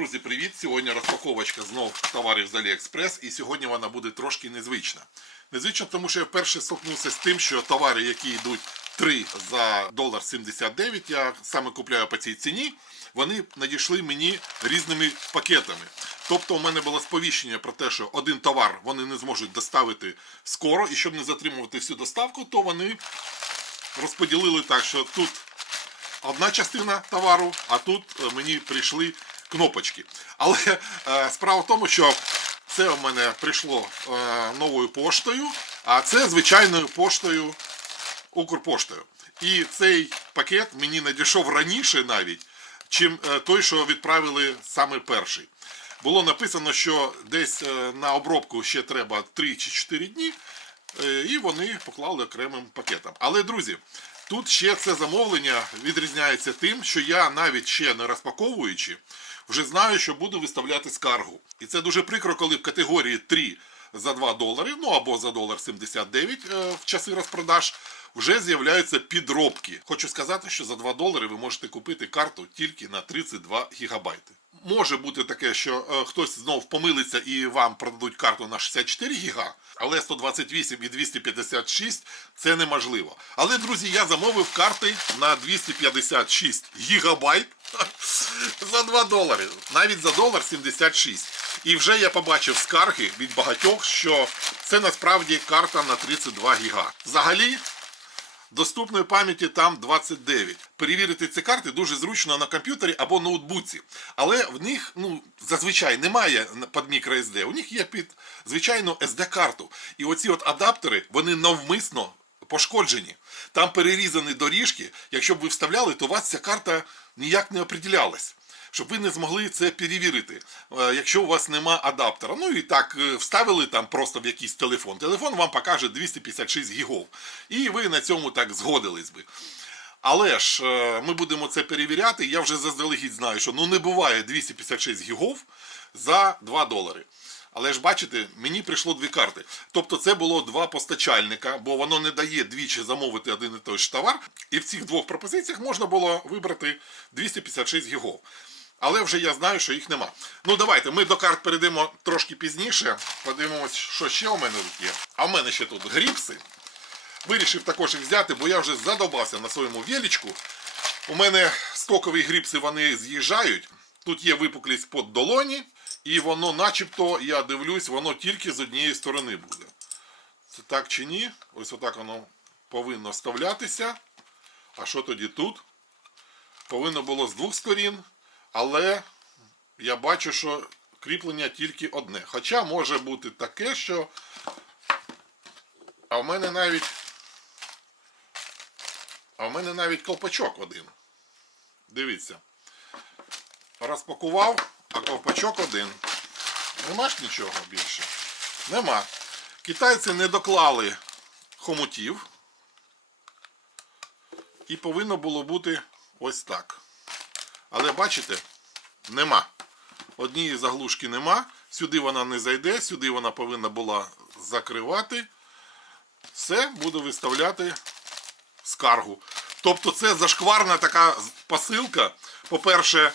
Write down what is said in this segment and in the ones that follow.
Друзі, привіт! Сьогодні розпаковочка знов товарів з AliExpress і сьогодні вона буде трошки незвична. Незвична, тому що я вперше столкнувся з тим, що товари, які йдуть 3 за долар 79, я саме купляю по цій ціні, вони надійшли мені різними пакетами. Тобто у мене було сповіщення про те, що один товар вони не зможуть доставити скоро, і щоб не затримувати всю доставку, то вони розподілили так, що тут одна частина товару, а тут е, мені прийшли кнопочки. Але е, справа в тому, що це в мене прийшло е, новою поштою, а це звичайною поштою Укрпоштою. І цей пакет мені надійшов раніше навіть, чим е, той, що відправили саме перший. Було написано, що десь на обробку ще треба 3 чи 4 дні, і вони поклали окремим пакетом. Але, друзі, тут ще це замовлення відрізняється тим, що я навіть ще не розпаковуючи, вже знаю, що буду виставляти скаргу. І це дуже прикро, коли в категорії 3 за 2 долари, ну або за долар 79 е, в часи розпродаж, вже з'являються підробки. Хочу сказати, що за 2 долари ви можете купити карту тільки на 32 гігабайти. Може бути таке, що е, хтось знов помилиться і вам продадуть карту на 64 гіга, але 128 і 256 це неможливо. Але, друзі, я замовив карти на 256 гігабайт за 2 долари, навіть за долар 76. І вже я побачив скарги від багатьох, що це насправді карта на 32 гіга. Взагалі, Доступної пам'яті там 29. Перевірити ці карти дуже зручно на комп'ютері або ноутбуці. Але в них ну, зазвичай немає під microSD. У них є під звичайну SD-карту. І оці от адаптери, вони навмисно пошкоджені. Там перерізані доріжки. Якщо б ви вставляли, то у вас ця карта ніяк не определялась. Щоб ви не змогли це перевірити, е, якщо у вас нема адаптера. Ну і так е, вставили там просто в якийсь телефон. Телефон вам покаже 256 гігов. І ви на цьому так згодились би. Але ж е, ми будемо це перевіряти. Я вже заздалегідь знаю, що ну не буває 256 гігов за 2 долари. Але ж бачите, мені прийшло дві карти. Тобто це було два постачальника, бо воно не дає двічі замовити один і той ж товар. І в цих двох пропозиціях можна було вибрати 256 гігов. Але вже я знаю, що їх нема. Ну давайте ми до карт перейдемо трошки пізніше. Подивимось, що ще у мене тут є. А в мене ще тут гріпси. Вирішив також їх взяти, бо я вже задобався на своєму величку. У мене стокові гріпси вони з'їжджають. Тут є випуклість под долоні, і воно, начебто, я дивлюсь, воно тільки з однієї сторони буде. Це так чи ні? Ось отак воно повинно вставлятися. А що тоді тут? Повинно було з двох сторін, але я бачу, що кріплення тільки одне. Хоча може бути таке, що. А в мене навіть. А в мене навіть колпачок один. Дивіться. Розпакував, а ковпачок один. Нема ж нічого більше. Нема. Китайці не доклали хомутів. І повинно було бути ось так. Але бачите, нема. Однієї заглушки нема. Сюди вона не зайде, сюди вона повинна була закривати. Все буде виставляти скаргу. Тобто це зашкварна така посилка. По-перше,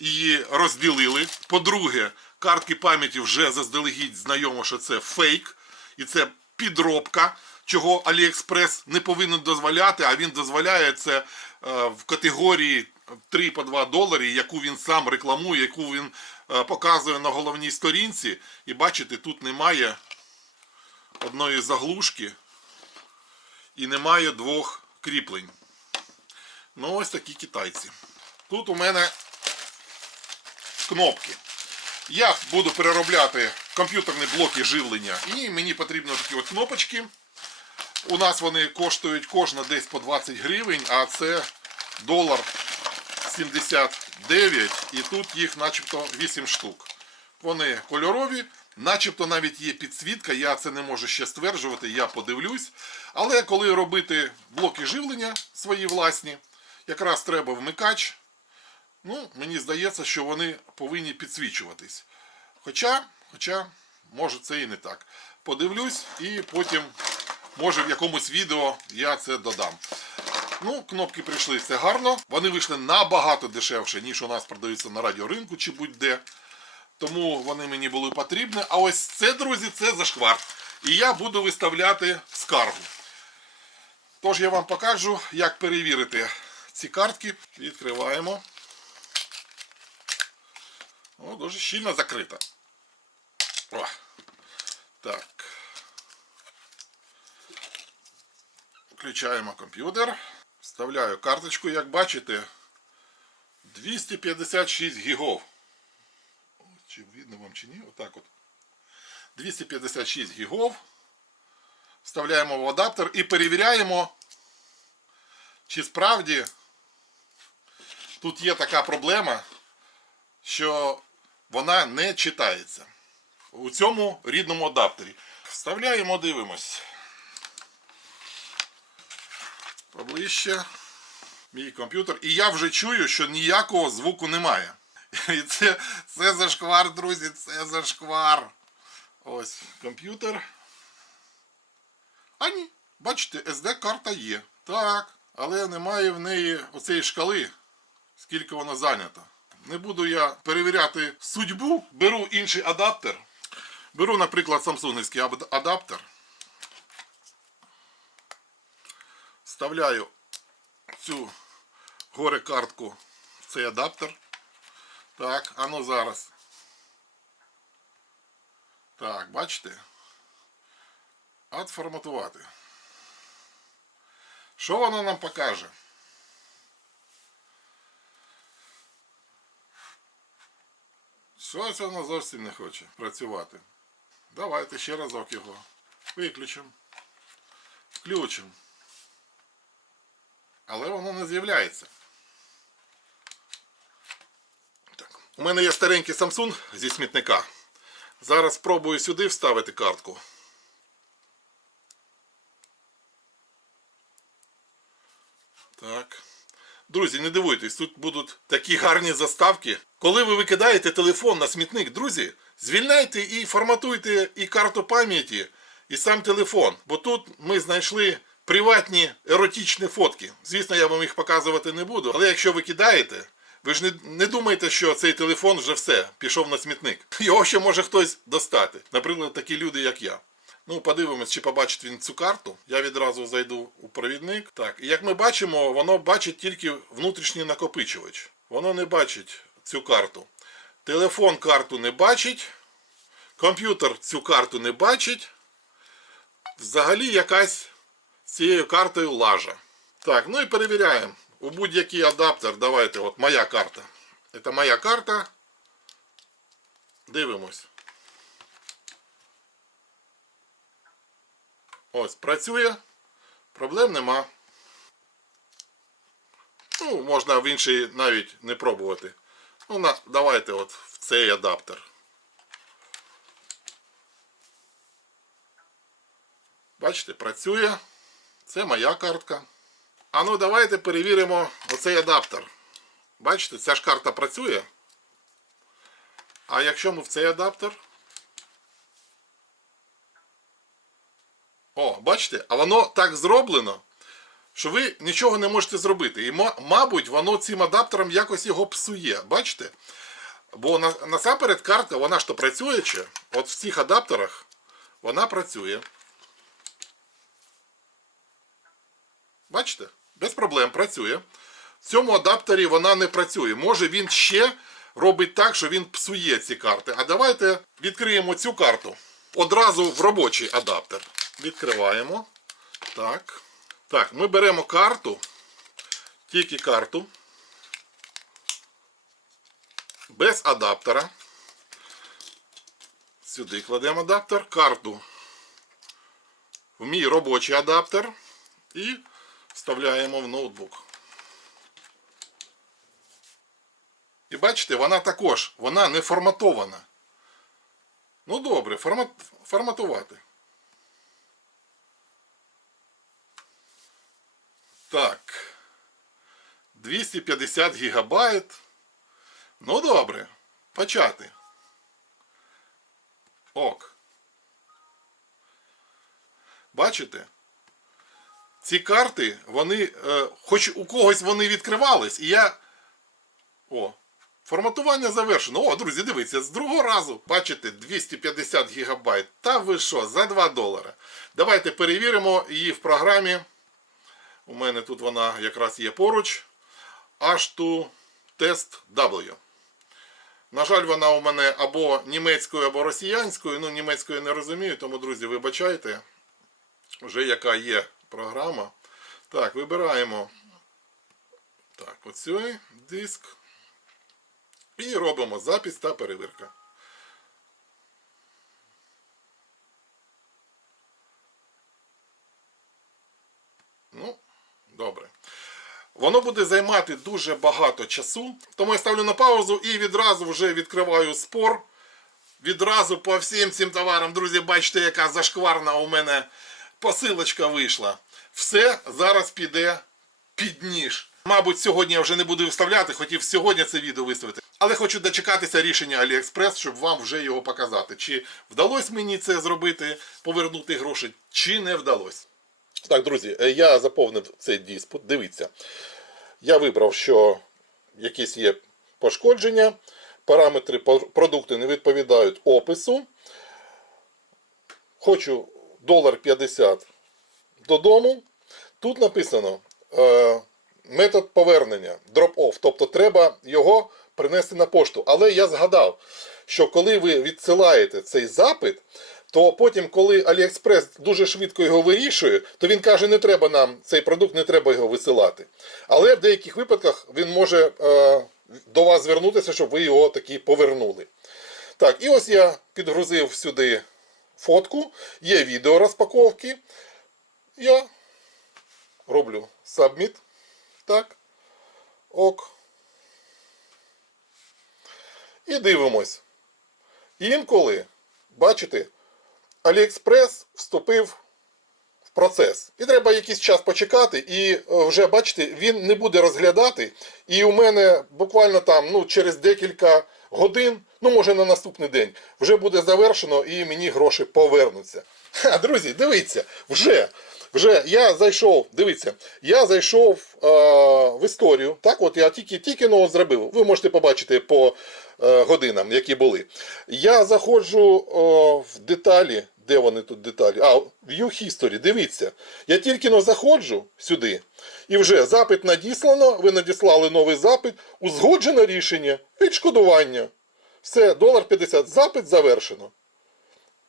її розділили. По-друге, картки пам'яті вже заздалегідь знайомо, що це фейк. І це підробка, чого AliExpress не повинен дозволяти, а він дозволяє це е, в категорії 3 по 2 долари, яку він сам рекламує, яку він е, показує на головній сторінці. І бачите, тут немає одної заглушки і немає двох кріплень. Ну, ось такі китайці. Тут у мене кнопки. Я буду переробляти комп'ютерні блоки живлення. І мені потрібні такі от кнопочки. У нас вони коштують кожна десь по 20 гривень, а це долар 79. І тут їх начебто 8 штук. Вони кольорові, начебто навіть є підсвітка, я це не можу ще стверджувати, я подивлюсь. Але коли робити блоки живлення свої власні, якраз треба вмикач. Ну, мені здається, що вони повинні підсвічуватись. Хоча, хоча, може це і не так. Подивлюсь і потім, може в якомусь відео я це додам. Ну, кнопки прийшли все гарно. Вони вийшли набагато дешевше, ніж у нас продаються на радіоринку чи будь-де. Тому вони мені були потрібні. А ось це, друзі, це зашквар. І я буду виставляти скаргу. Тож я вам покажу, як перевірити ці картки. Відкриваємо. О, дуже щільно закрита. О. Так. Включаємо комп'ютер. Вставляю карточку, як бачите, 256 гігов. Чи видно вам чи ні? Отак от. 256 гігов. Вставляємо в адаптер і перевіряємо, чи справді тут є така проблема, що вона не читається. У цьому рідному адаптері. Вставляємо, дивимось. Поближче. Мій комп'ютер. І я вже чую, що ніякого звуку немає. І це, це зашквар, друзі, це зашквар. Ось комп'ютер. А ні, бачите, SD-карта є. Так, але немає в неї оцієї шкали, скільки вона зайнята. Не буду я перевіряти судьбу. Беру інший адаптер. Беру, наприклад, самсунгівський адаптер. Вставляю цю горе картку в цей адаптер. Так, а ну зараз. Так, бачите? Отформатувати. Що воно нам покаже? Що це воно зовсім не хоче працювати? Давайте ще разок його виключимо. Включимо. Але воно не з'являється. Так. У мене є старенький Samsung зі смітника. Зараз спробую сюди вставити картку. Так. Друзі, не дивуйтесь, тут будуть такі гарні заставки. Коли ви викидаєте телефон на смітник, друзі, звільняйте і форматуйте і карту пам'яті, і сам телефон. Бо тут ми знайшли приватні еротичні фотки. Звісно, я вам їх показувати не буду. Але якщо ви кидаєте, ви ж не, не думаєте, що цей телефон вже все, пішов на смітник. Його ще може хтось достати. Наприклад, такі люди, як я. Ну, подивимось, чи побачить він цю карту. Я відразу зайду у провідник. Так, і як ми бачимо, воно бачить тільки внутрішній накопичувач. Воно не бачить цю карту. Телефон карту не бачить. Комп'ютер цю карту не бачить. Взагалі якась цією картою лажа. Так, ну і перевіряємо. У будь-який адаптер, давайте, от моя карта. Це моя карта. Дивимось. Ось, працює. Проблем нема. Ну, можна в інший навіть не пробувати. Ну, на, давайте от в цей адаптер. Бачите, працює. Це моя картка. А ну давайте перевіримо оцей адаптер. Бачите, ця ж карта працює. А якщо ми в цей адаптер. О, бачите? А воно так зроблено, що ви нічого не можете зробити. І, мабуть, воно цим адаптером якось його псує. Бачите? Бо на, насамперед карта, вона ж то працююча. От в цих адаптерах вона працює. Бачите? Без проблем працює. В цьому адаптері вона не працює. Може він ще робить так, що він псує ці карти. А давайте відкриємо цю карту. Одразу в робочий адаптер. Відкриваємо. Так. Так, ми беремо карту. Тільки карту. Без адаптера. Сюди кладемо адаптер. Карту в мій робочий адаптер. І вставляємо в ноутбук. І бачите, вона також, вона не форматована. Ну добре, формат, форматувати. Так. 250 гігабайт. Ну добре. Почати. Ок. Бачите? ці карти, вони, е, хоч у когось вони відкривались, і я. О, форматування завершено. О, друзі, дивіться, з другого разу, бачите, 250 гігабайт. Та ви що, за 2 долари. Давайте перевіримо її в програмі. У мене тут вона якраз є поруч. H2 Test W. На жаль, вона у мене або німецькою, або росіянською. Ну, німецькою я не розумію, тому, друзі, вибачайте, вже яка є програма. Так, вибираємо так, оцей диск. І робимо запис та перевірка. Ну, добре. Воно буде займати дуже багато часу, тому я ставлю на паузу і відразу вже відкриваю спор. Відразу по всім цим товарам, друзі, бачите, яка зашкварна у мене посилочка вийшла. Все зараз піде під ніж. Мабуть, сьогодні я вже не буду вставляти, хотів сьогодні це відео виставити. Але хочу дочекатися рішення AliExpress, щоб вам вже його показати. Чи вдалося мені це зробити, повернути гроші, чи не вдалося. Так, друзі, е, я заповнив цей диспут. Дивіться. Я вибрав, що якісь є пошкодження, параметри продукту не відповідають опису. Хочу долар 50 додому. Тут написано е, метод повернення, drop-off, тобто треба його принести на пошту. Але я згадав, що коли ви відсилаєте цей запит, то потім, коли AliExpress дуже швидко його вирішує, то він каже, не треба нам цей продукт, не треба його висилати. Але в деяких випадках він може е, до вас звернутися, щоб ви його таки повернули. Так, і ось я підгрузив сюди фотку, є відео розпаковки. Я роблю submit. Так. Ок. І дивимось. Інколи, бачите, AliExpress вступив в процес. І треба якийсь час почекати, і е, вже, бачите, він не буде розглядати. І у мене буквально там ну, через декілька годин, ну може на наступний день, вже буде завершено і мені гроші повернуться. Ха, друзі, дивіться, вже. Вже я зайшов, дивіться, я зайшов е, в історію. Так, от я тільки тільки ну, зробив. Ви можете побачити по е, годинам, які були. Я заходжу е, в деталі. Де вони тут деталі? А, View History, дивіться. Я тільки но заходжу сюди, і вже запит надіслано, ви надіслали новий запит, узгоджено рішення, відшкодування. Все, долар 50, запит завершено.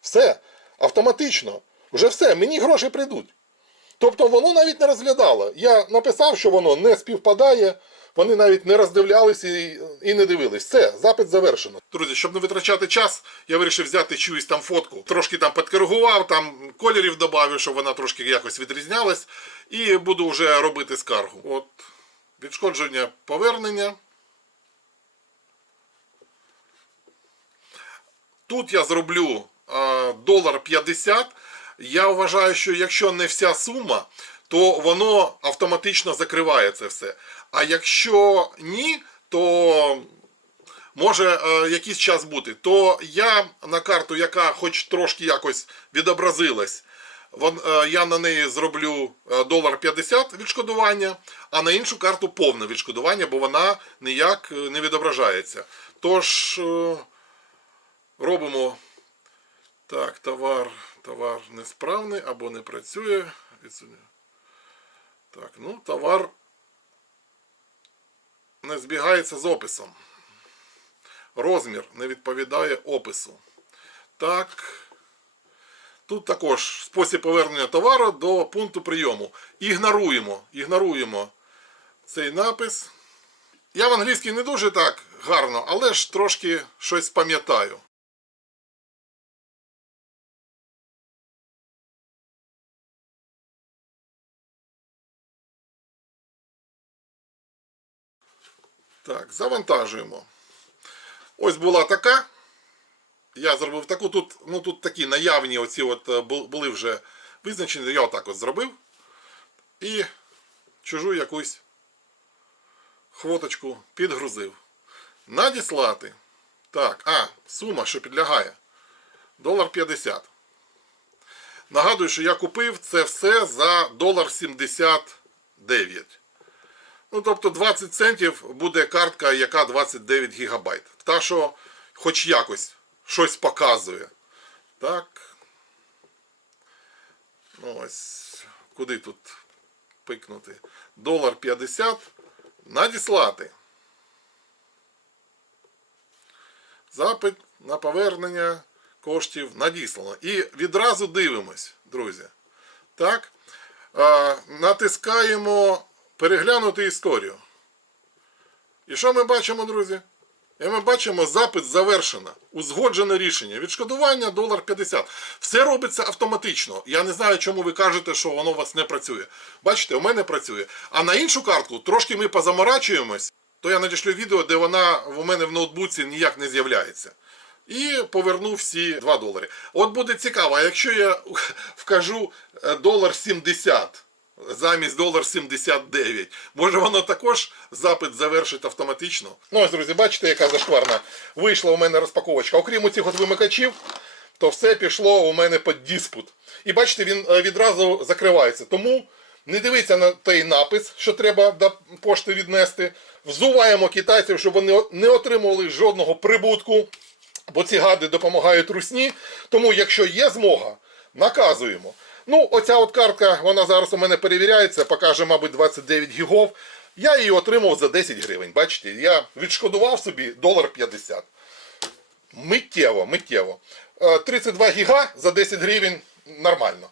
Все, автоматично. Вже все, мені гроші прийдуть. Тобто воно навіть не розглядало. Я написав, що воно не співпадає, вони навіть не роздивлялися і, не дивились. Все, запит завершено. Друзі, щоб не витрачати час, я вирішив взяти чиюсь там фотку. Трошки там підкоригував, там кольорів додав, щоб вона трошки якось відрізнялась. І буду вже робити скаргу. От, відшкодження повернення. Тут я зроблю долар 50. Я вважаю, що якщо не вся сума, то воно автоматично закриває це все. А якщо ні, то може е, якийсь час бути. То я на карту, яка хоч трошки якось відобразилась, е, я на неї зроблю е, долар 50 відшкодування, а на іншу карту повне відшкодування, бо вона ніяк не відображається. Тож. Робимо так, товар, товар несправний або не працює. Так, ну, товар не збігається з описом. Розмір не відповідає опису. Так. Тут також спосіб повернення товару до пункту прийому. Ігноруємо, ігноруємо цей напис. Я в англійській не дуже так гарно, але ж трошки щось пам'ятаю. Так, завантажуємо. Ось була така. Я зробив таку. Тут, ну, тут такі наявні оці от е, були вже визначені. Я отак от зробив. І чужу якусь хвоточку підгрузив. Надіслати. Так, а, сума, що підлягає. Долар 50. Нагадую, що я купив це все за долар 79. Ну, тобто 20 центів буде картка, яка 29 гігабайт. Та, що хоч якось щось показує. Так. Ну, ось, куди тут пикнути? Долар 50. Надіслати. Запит на повернення коштів надіслано. І відразу дивимось, друзі. Так. Натискаємо переглянути історію. І що ми бачимо, друзі? І ми бачимо запит завершено. Узгоджене рішення. Відшкодування долар 50. Все робиться автоматично. Я не знаю, чому ви кажете, що воно у вас не працює. Бачите, у мене працює. А на іншу картку трошки ми позаморачуємось, то я надішлю відео, де вона у мене в ноутбуці ніяк не з'являється. І поверну всі 2 долари. От буде цікаво, якщо я вкажу е, долар 70 замість долар 79, може воно також запит завершить автоматично? Ну ось, друзі, бачите, яка зашкварна вийшла у мене розпаковочка. Окрім цих от вимикачів, то все пішло у мене під диспут. І бачите, він е, відразу закривається. Тому не дивіться на той напис, що треба до пошти віднести. Взуваємо китайців, щоб вони не отримували жодного прибутку бо ці гади допомагають русні. Тому, якщо є змога, наказуємо. Ну, оця от картка, вона зараз у мене перевіряється, покаже, мабуть, 29 гігов. Я її отримав за 10 гривень. Бачите, я відшкодував собі долар 50. Миттєво, миттєво. Е, 32 гіга за 10 гривень нормально.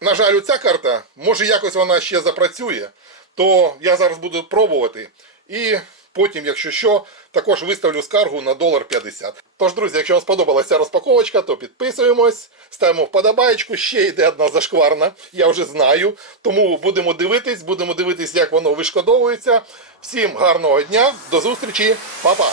На жаль, ця карта, може якось вона ще запрацює, то я зараз буду пробувати. І потім, якщо що, також виставлю скаргу на долар 50. Тож, друзі, якщо вам сподобалася ця розпаковочка, то підписуємось, ставимо вподобаєчку. Ще йде одна зашкварна, я вже знаю. Тому будемо дивитись, будемо дивитись, як воно вишкодовується. Всім гарного дня, до зустрічі, па-па!